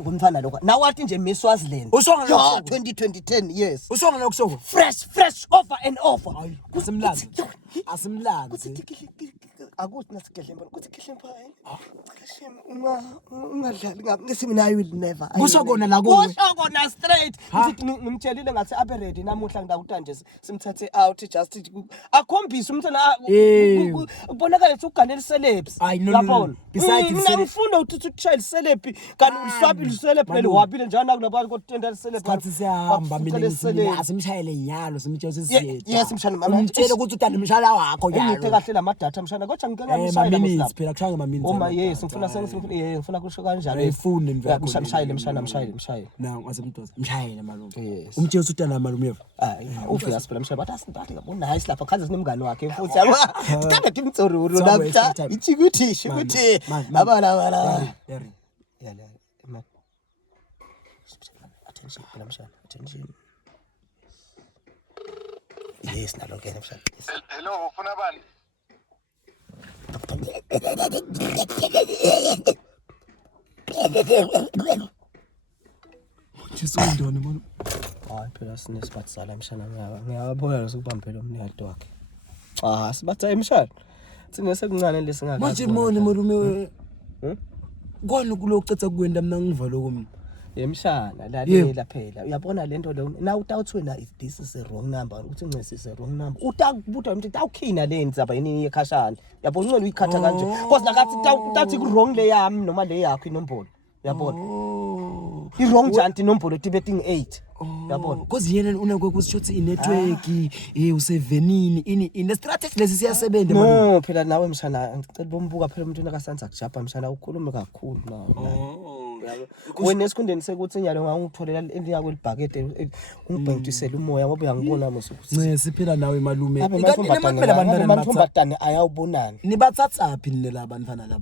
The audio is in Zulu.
ngumfana lokho nawathi nje Miss Swaziland Usonga yo lokho? 2010 yes Usonga lokusoko? fresh over and over Asimlazi. Asimlazi. akuthi nasigedle mbona kuthi khihle mphaya ungadlali ngisimi nayo will never Kusho kona la kuwe. kusho kona straight ukuthi ngimtshelile ngathi abe ready namuhla ngidawuta nje simthathe out just akhombise umntana ubonakala ukuthi uganele celebs yabona besides ngifunda ukuthi uchild celeb kanti uswabile celeb leli wabile njalo nakunabantu kodwa celeb Sikhathi siyahamba mina asimshayele inyalo simtshela sisiyethu. yes mshana mama umtshele ukuthi utanda umshala wakho yalo yalo. kahle la data mshana kodwa ngicela ngishayele minutes phela kushaya ngama-minutes. Uma yes ngifuna kusho kanjalo Ayifuni nivakho. Mshayele Na ngasemntoza. Mshayele malume. Yes. Umtshela ukuthi utanda malume yeva. Ufika siphela mshayele bathi asintathi ngabona nice lapha khaze sinemngani wakhe futhi yabo. Sithanda timtsoruru lapha. Ithi ukuthi abala. Yala ma. Attention phela mshayele attention. Yes nalo ke mshayele. Hello ufuna bani? Jisondona manje. Hayi phela sinesiphathi sala mshana ngiyabona ukubambela umniyado wakhe. Sibatha emshana. Sine sekuncane lesingaka. Manje mone malume. Kona kulocetha kwenda mina ngivalo komi. Yemshana lalela phela uyabona lento le na utawuthi wena if this is a wrong number uthi ncese is a wrong number utakubuda ukuthi awukhina le ndzaba yini yekhashana yabona uncane uyikhatha kanje because nakathi utathi ku wrong le yami noma le yakho inombolo yabona I wrong janti inombolo tibetting 8 yabona because yena unakwe kushothi I network usevenini in strategy lesi siyasebenza malume. No phela nawe mshana ngicela bombuka phela umuntu nakasanza kujapa mshana ukhuluma kakhulu nawe wena esikundeni sekuthi inyalo ngangitholela endini yakho elibhakede ungibhengisela umoya ngoba uyangibona mase ukuthi Ncesi phela nawe malume. Ikanti namantombazane ayawubonana Nibathatha phi nina la bantwana la?